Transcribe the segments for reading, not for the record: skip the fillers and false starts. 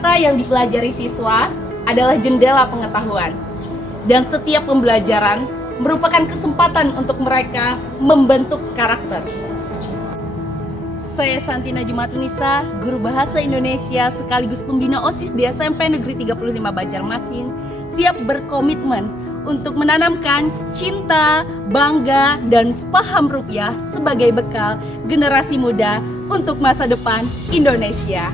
mata yang dipelajari siswa adalah jendela pengetahuan. Dan setiap pembelajaran merupakan kesempatan untuk mereka membentuk karakter. Saya Santina Jumatunisa, guru bahasa Indonesia sekaligus pembina OSIS di SMP Negeri 35 Banjarmasin, siap berkomitmen untuk menanamkan cinta, bangga, dan paham rupiah sebagai bekal generasi muda untuk masa depan Indonesia.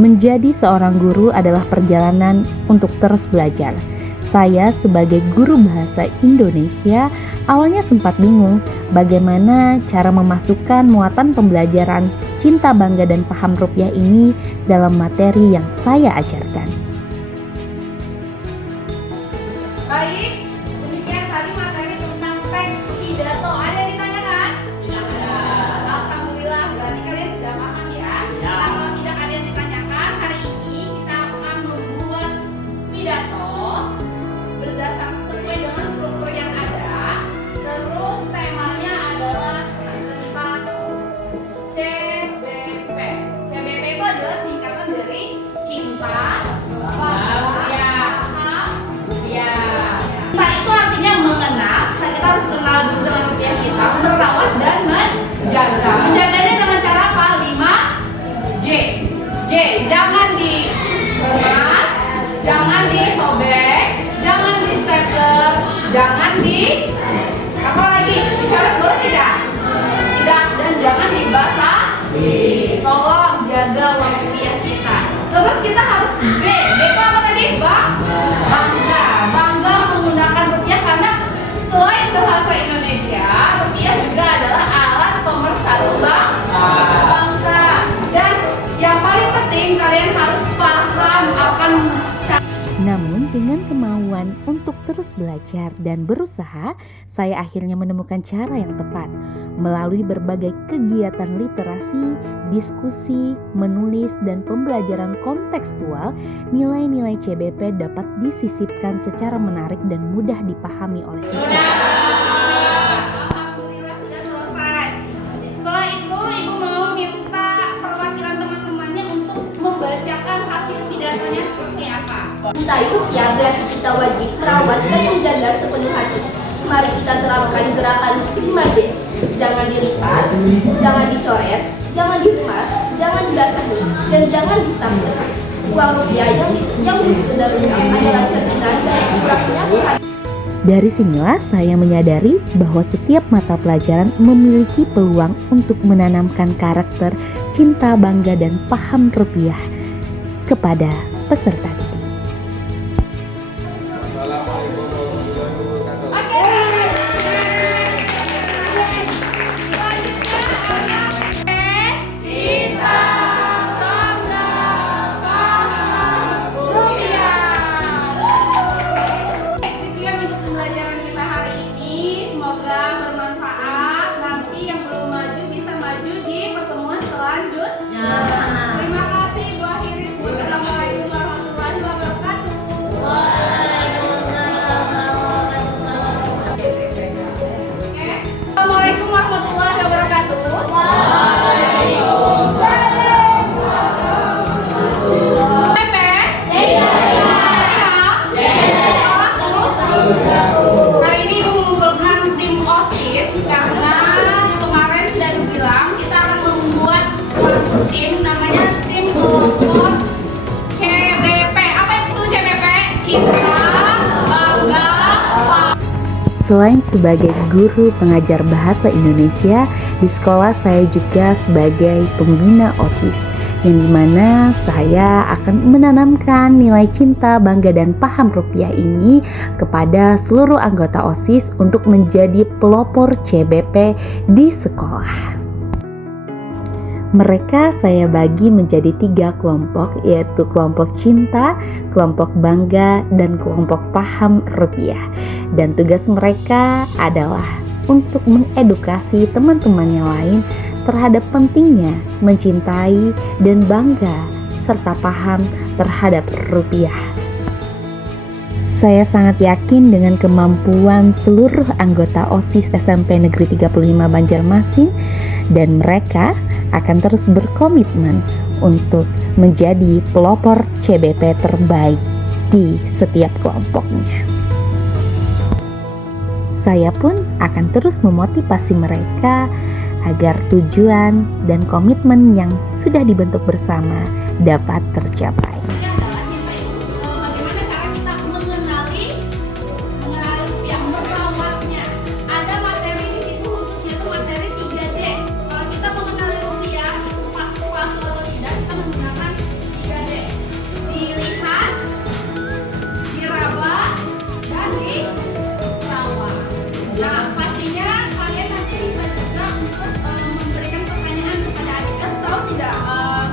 Menjadi seorang guru adalah perjalanan untuk terus belajar. Saya sebagai guru bahasa Indonesia awalnya sempat bingung bagaimana cara memasukkan muatan pembelajaran cinta, bangga, dan paham rupiah ini dalam materi yang saya ajarkan. Baik, demikian tadi materi tentang teks pidato. Ada yang ditanyakan? Tidak ada. Alhamdulillah, berarti kalian sudah paham ya? Nah, kalau tidak ada yang ditanyakan, hari ini kita akan membuat pidato berdasarkan sesuai dengan struktur yang ada. Terus temanya adalah tentang CBP. CBP itu adalah singkatan dari cinta, bangga, paham, rupiah. Cinta itu artinya mengenal. Kita harus kenal dulu dengan rupiah kita, merawat dan menjaga. Menjaganya dengan cara apa? 5J. J, jangan diperas, jangan disobek, jangan di stapler, jangan di apa lagi? Dicoret dulu tidak? Tidak, dan jangan dibasah. Tolong jaga uang rupiah kita. Terus kita harus B. B itu apa tadi? Bangga. Bangga menggunakan rupiah karena selain bahasa Indonesia, rupiah juga adalah alat pemersatu bangsa. Dan yang paling penting kalian harus paham akan Namun dengan kemauan untuk terus belajar dan berusaha, saya akhirnya menemukan cara yang tepat. Melalui berbagai kegiatan literasi, diskusi, menulis, dan pembelajaran kontekstual, nilai-nilai CBP dapat disisipkan secara menarik dan mudah dipahami oleh siswa. Alhamdulillah sudah selesai. Setelah itu ibu mau minta perwakilan teman-temannya untuk membacakan hasil pidatonya seperti apa. Cinta itu ya berarti kita wajib merawat dan menjaga sepenuh hati. Mari kita terapkan gerakan 5J. Jangan dilipat, jangan dicoret, jangan diremas, jangan dibasahi, dan jangan distapler. Uang rupiah yang disedarkan adalah cerminan dari kurangnya hati. Dari sinilah saya menyadari bahwa setiap mata pelajaran memiliki peluang untuk menanamkan karakter cinta, bangga, dan paham rupiah kepada peserta didik. Assalamualaikum warahmatullahi wabarakatuh. Oke. Cinta, bangga, paham, rupiah. Sekian untuk pembelajaran kita hari ini. Semoga bermanfaat. Nanti yang belum maju bisa maju di pertemuan selanjutnya. Terima kasih Bu Ahiris. Assalamualaikum warahmatullahi wabarakatuh. Oke. Assalamualaikum warahmatullahi wabarakatuh. Hari ini Ibu mengumpulkan tim OSIS karena kemarin sudah dibilang kita akan membuat suatu tim namanya tim kelompok CBP. Apa itu CBP? Cinta, bangga, paham. Selain sebagai guru pengajar bahasa Indonesia, di sekolah saya juga sebagai pembina OSIS, yang dimana saya akan menanamkan nilai cinta, bangga, dan paham rupiah ini kepada seluruh anggota OSIS untuk menjadi pelopor CBP di sekolah. Mereka saya bagi menjadi 3 kelompok, yaitu kelompok cinta, kelompok bangga, dan kelompok paham rupiah. Dan tugas mereka adalah untuk mengedukasi teman-temannya lain terhadap pentingnya mencintai dan bangga serta paham terhadap rupiah. Saya sangat yakin dengan kemampuan seluruh anggota OSIS SMP Negeri 35 Banjarmasin, dan mereka akan terus berkomitmen untuk menjadi pelopor CBP terbaik di setiap kelompoknya. Saya pun akan terus memotivasi mereka agar tujuan dan komitmen yang sudah dibentuk bersama dapat tercapai. Ini adalah cinta itu bagaimana cara kita mengenali rupiah, merawatnya. Ada materi di situ khususnya itu materi 3D. Kalau kita mengenali rupiah itu palsu atau tidak, kita menggunakan 3D. Dilihat, diraba, dan dirawat. Nah, pastinya kalian nanti bisa juga untuk memberikan pertanyaan kepada adik. Tahu tidak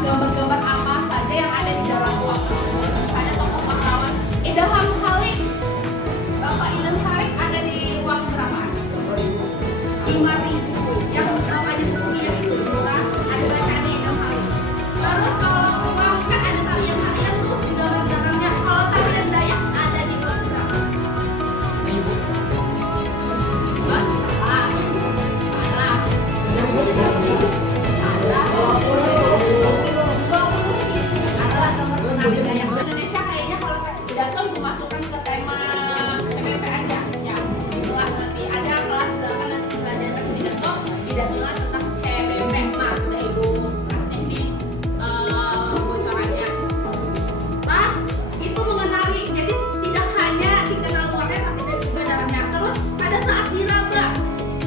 gambar-gambar apa saja yang ada di dalam uang tersebut? Misalnya tokoh pahlawan Ilham Khalid, Bapak Ilham Khalid ada di uang berapa? 5.000. Yang namanya rupiah itu murah, ada bacanya Ilham Khalid. Terus kalau uang kan ada tarian-tarian tuh di dalam belakangnya. Kalau tarian Dayak ada di uang berapa? Mas, salah. Salah. Salah. 20.000 adalah gambar penari Dayak. Indonesia kayaknya kalau teks pidato ibu masukkan ke tema CBP aja ya. Di kelas nanti ada kelas kan nanti pembelajaran teks pidato, pidatonya tentang CBP. Nah, sudah ibu kasih di bocorannya. Nah, itu mengenali. Jadi tidak hanya dikenal luarnya tapi juga dalamnya. Terus pada saat diraba,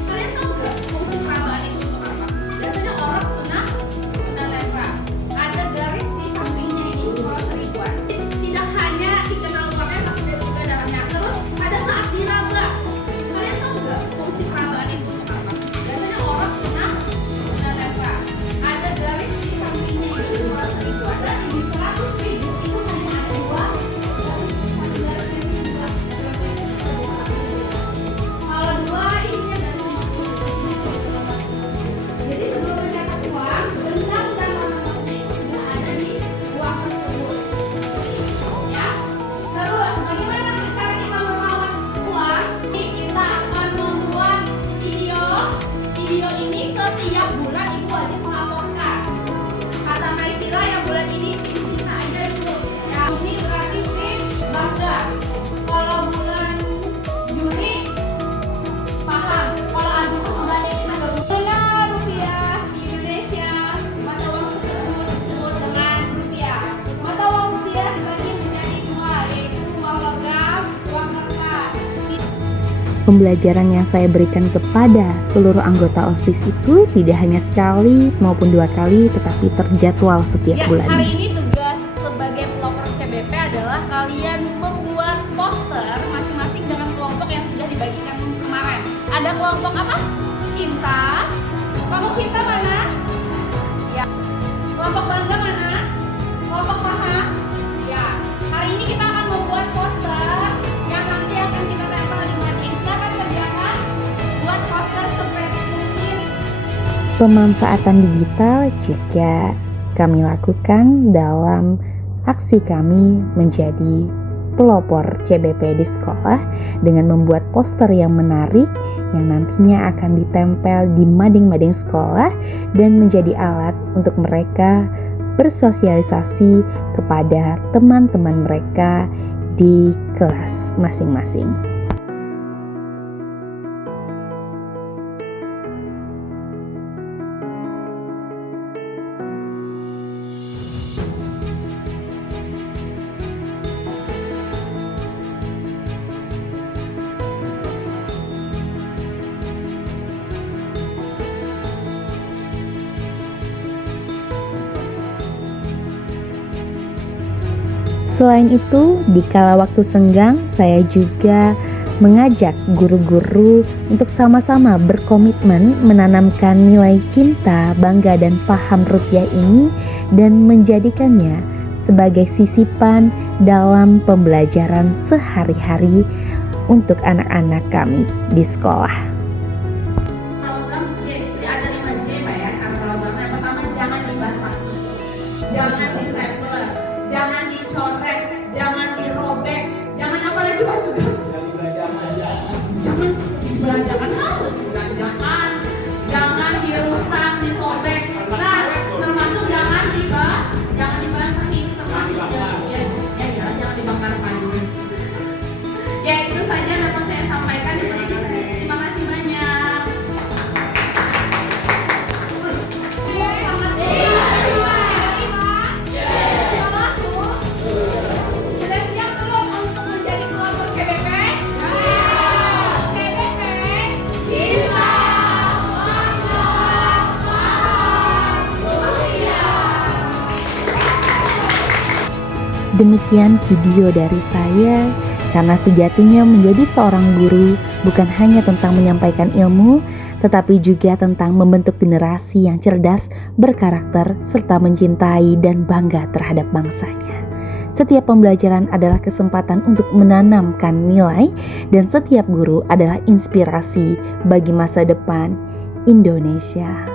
kalian tahu nggak fungsi perabaan itu untuk apa? Biasanya orang senang tunanetra. Ada garis di sampingnya ini kalau seribuan. Tidak hanya dikenal luarnya tapi juga dalamnya. Terus pada saat diraba, kalian tahu nggak fungsi perabaan itu untuk apa? Biasanya orang senang tunanetra. Ada garis di sampingnya ini kalau seribuan. Dan di 100.000 itu hanya ada dua. Satu garis ini dua. Kalau dua ininya dari 50. Jadi sebelum mencetak uang, benang dan warna note itu sudah ada di uang tersebut. Ya. Terus bagaimana cara kita merawat uang? Kita akan membuat video. Video ini setiap bulan ibu wajib melaporkan. Kata Naisira yang bulan ini tim cinta aja ibu. Ya, ini berarti tim bangga. Kalau bulan Juni paham. Kalau Agustus berarti kita gabung. Mana rupiah di Indonesia? Mata uang tersebut disebut dengan rupiah. Mata uang rupiah dibagi menjadi dua, yaitu uang logam, uang kertas. Pembelajaran yang saya berikan kepada seluruh anggota OSIS itu tidak hanya sekali maupun 2 kali, tetapi terjadwal setiap Ya, bulannya. hari ini tugas sebagai pelopor CBP adalah kalian membuat poster masing-masing dengan kelompok yang sudah dibagikan kemarin. Ada kelompok apa? Cinta. Kelompok cinta mana? Ya. Kelompok bangga mana? Kelompok paham? Ya. Hari ini kita akan membuat poster yang nanti akan kita tempel di mading. Silakan kerjakan. Buat poster seperti mungkin. Pemanfaatan digital juga kami lakukan dalam aksi kami menjadi pelopor CBP di sekolah dengan membuat poster yang menarik yang nantinya akan ditempel di mading-mading sekolah dan menjadi alat untuk mereka bersosialisasi kepada teman-teman mereka di kelas masing-masing. Selain itu, di kala waktu senggang, saya juga mengajak guru-guru untuk sama-sama berkomitmen menanamkan nilai cinta, bangga, dan paham rupiah ini dan menjadikannya sebagai sisipan dalam pembelajaran sehari-hari untuk anak-anak kami di sekolah. Program ada 5J Pak ya, cara programnya. Yang pertama, jangan dibasahi, jangan di stapler, jangan dicoret, jangan dirobek, jangan apa lagi Mas Sugeng? Jangan dibelanjakan, harus dibelanjakan, jangan dirusak, disobek. Nah, Demikian video dari saya, karena sejatinya menjadi seorang guru bukan hanya tentang menyampaikan ilmu, tetapi juga tentang membentuk generasi yang cerdas, berkarakter, serta mencintai dan bangga terhadap bangsanya. Setiap pembelajaran adalah kesempatan untuk menanamkan nilai, dan setiap guru adalah inspirasi bagi masa depan Indonesia.